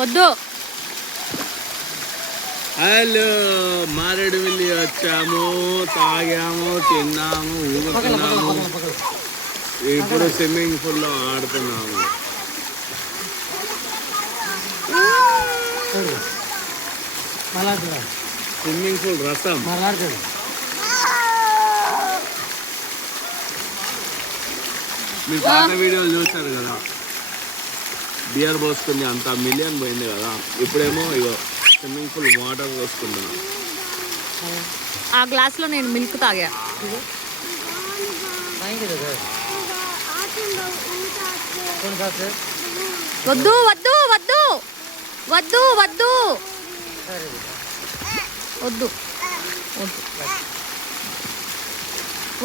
వద్దు. హలో, మారేడుమిల్లి వచ్చాము, తాగాము, తిన్నాము, ఊగుతున్నాము. ఇప్పుడు స్విమ్మింగ్ పూల్ లో ఆడుతున్నాము. స్విమ్మింగ్ పూల్ రసం. మీరు పాత వీడియోలు చూసారు కదా, బియర్ పోసుకుంది అంత మిలియన్ పోయింది కదా. ఇప్పుడేమో ఇగో స్విమ్మింగ్ పూల్ వాటర్ పోసుకుంటున్నా. ఆ గ్లాస్ లో నేను మిల్క్ తాగా. వద్దు వద్దు వద్దు వద్దు వద్దు వద్దు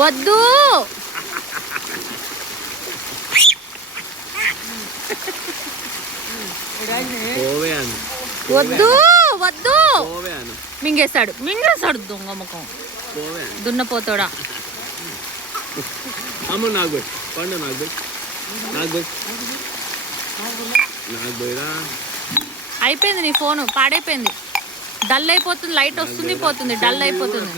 వద్దు. వద్దు వద్దు. మింగేశాడు దొంగ ముఖం, దున్నపోతాడా. అమ్మ నాకు పండు, నాకు అయిపోయింది నీ ఫోను, పాడైపోయింది. డల్ అయిపోతుంది, లైట్ వస్తుంది పోతుంది, డల్ అయిపోతుంది.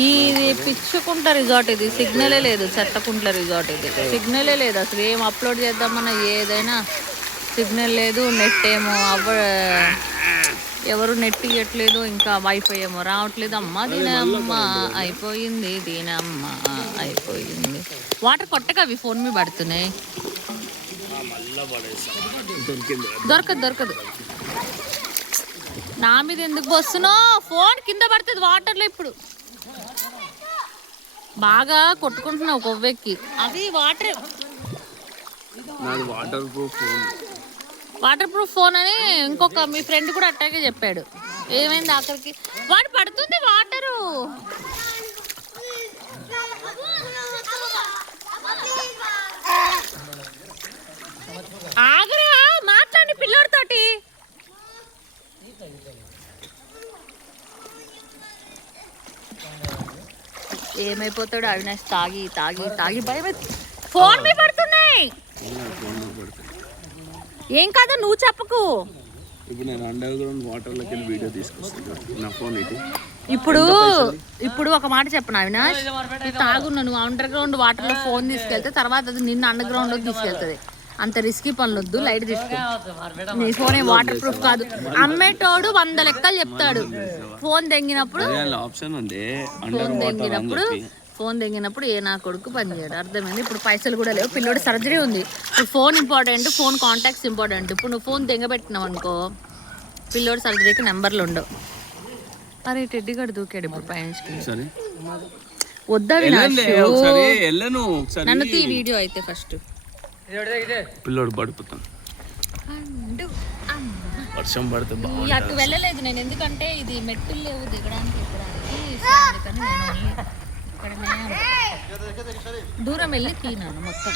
ఇది పిచ్చుకుంట రిసార్ట్, ఇది సిగ్నలే లేదు. చెత్తకుంట్ల రిసార్ట్ ఇది, సిగ్నలే లేదు అసలు. ఏం అప్లోడ్ చేద్దామన్నా ఏదైనా సిగ్నల్ లేదు. నెట్ ఏమో ఎవరు నెట్ ఇవ్వట్లేదు, ఇంకా వైఫై ఏమో రావట్లేదు. అమ్మ దీనమ్మ అయిపోయింది, దీనమ్మ అయిపోయింది. వాటర్ కొట్టగా అవి ఫోన్ మీద పడుతున్నాయి. దొరకదు. నా మీద ఎందుకు వస్తున్నావు? ఫోన్ కింద పడుతుంది వాటర్లో. ఇప్పుడు బాగా కొట్టుకుంటున్నావు కొవ్వెక్కి. అవి వాటర్ ప్రూఫ్ ఫోన్ అని ఇంకొక మీ ఫ్రెండ్ కూడా అట్టాగే చెప్పాడు. ఏమైంది ఆఖరికి? వాడు పడుతుంది వాటరు. ఆగరా, మాట్లాడి పిల్లోడితోటి. ఏమైపోతాడు అవినాష్ తాగి తాగి తాగి భయం. ఫోన్ మీద పడుతున్నాయి. ఏం కాదు, నువ్వు చెప్పకు. ఇప్పుడు నేను అండర్ గ్రౌండ్ వాటర్ లోకి వీడియో తీసుకొస్తాను నా ఫోన్ ఇది. ఇప్పుడు ఒక మాట చెప్పను అవినాష్, తాగున్నా నువ్వు అండర్ గ్రౌండ్ వాటర్ లో ఫోన్ తీసుకెళ్తే తర్వాత అది నిన్ను అండర్ గ్రౌండ్ లోకి తీసుకెళ్తుంది. అంత రిస్కీ పనులు వద్దు, లైట్ తీసుకో. నీ ఫోన్ ఏం వాటర్ ప్రూఫ్ కాదు. అమ్మేటోడు 100 లెక్కలు చెప్తాడు. ఫోన్ తెంగినప్పుడు ఏ నా కొడుకు పనిచేయడు. అర్థమైంది. ఇప్పుడు పైసలు కూడా లేవు, పిల్లోడు సర్జరీ ఉంది. ఇప్పుడు phone important, phone contacts important. ఇప్పుడు నువ్వు ఫోన్ తెంగబెట్టినావు అనుకో, పిల్లోడు సర్జరీకి నెంబర్లు ఉండవు. అరే టెడ్డీ గడు దూకాడు ఇప్పుడు పైనుంచి. వద్దా నన్ను తీ వీడియో అయితే ఫస్ట్. పిల్లోడు పడిపోతాను, వర్షం పడితే అటు వెళ్ళలేదు నేను, ఎందుకంటే ఇది మెట్టులు లేవు దిగడానికి దూరం వెళ్ళి తీనాను మొత్తం.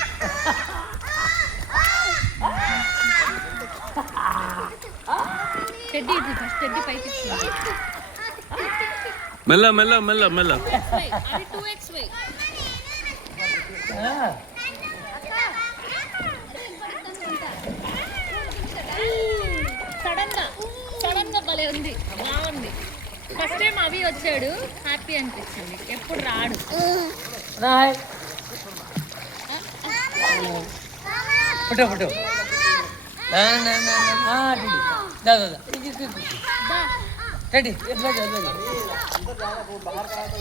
టెడ్డీ ఫస్ట్, టెడ్డీ పైకి మెల్ల మెల్ల మెల్ల మెల్ల. అది 2x వై. సడన్ గా భలే ఉంది, బాగుంది. ఫస్ట్ టైం అవి వచ్చాడు, హ్యాపీ అనిపించింది. ఎప్పుడు రాడు.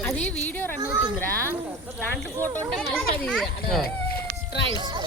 అది వీడియో రన్ అవుతుందిరా, దాంట్లో ఫోటో ఉంటే మళ్ళీ అది